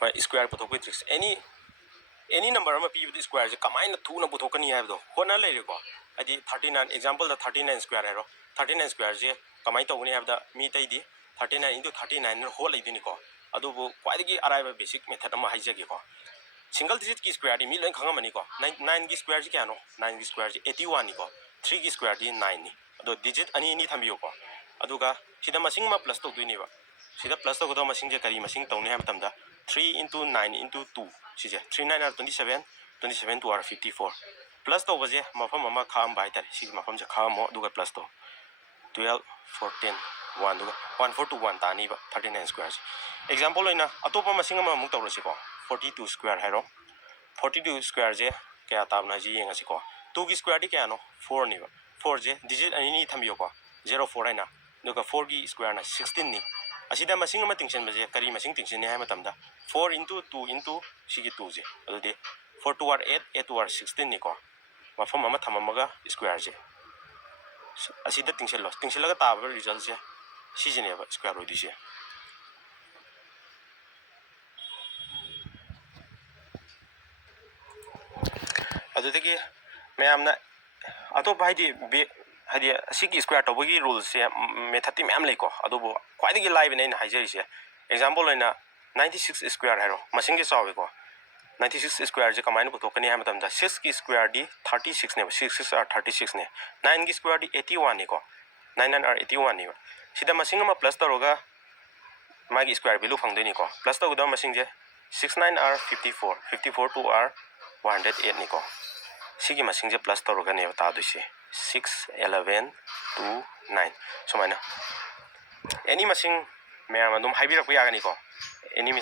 ꯍꯣꯏ ꯁ꯭ꯀ꯭ꯋꯥꯔ ꯄꯨꯊꯣꯛꯄꯒꯤ tricks any number ama pibdi square je kamaina thuna puthokani haibdo hona leireko adi 39 example da 39 square hero 39 square je kamai tawni habda mi taidi 39 into 39 whole idini ko adubu kwaidagi araiba basic method ama haijage ko single digit ki square di mi loin khangamani ko 9 ki square je kyano 9 ki square je 81 ni ko 3 ki square di 9 ni ado digit ani ni thambiyo ko aduga sida masing ma plus to duini ba sida plus to godo masing je kari masing tawni hab tamda 3 into 9 into 2 sije 3 9 are 27 27 2 are 54 plus to baje mafam ama kham bai tar si mafam je kham mo duga plus to 12 14 1 duga 1 4 2 1 tani ba 39 square example loina atopa masing ama muk tawrasi ko 42 square hero 42 square je kya tabna ji yenga si ko 2 ki square di kya no 4 ni ba 4 je digit ani ni thambiyo ko 0 4 aina duga 4 ki square na 16 ni asida masing ama tingchen baje kari masing tingchen ne ha matamda 4 into 2 into sigi 2 je adudi 4 2 are 8 8 2 are 16 ni ko mafam ama thamamaga square je asida tingchen lo tingchen laga tabra result je sigi ne ba square odi je adudagi mayamna atop haidi hadi sigi square to bagi rules se method ti mayam leiko adubu kwaidagi live ne haijari se example loina 96 square hero masing ge sawi ko 96 square je kamaina puthokani ha matamda 6 ki square di 36 ne 6 are 36 ne 9 ki square di 81 ni ko 9 are 81 ni sida masing ma plus taroga magi square value phangdoi ni ko plus to goda masing je 69 are 54 54 2 are 108 ni ko sigi masing je plus taroga ne bata doise 6 11 2 9 so mana any masing me amadum haibira ko yagani ko any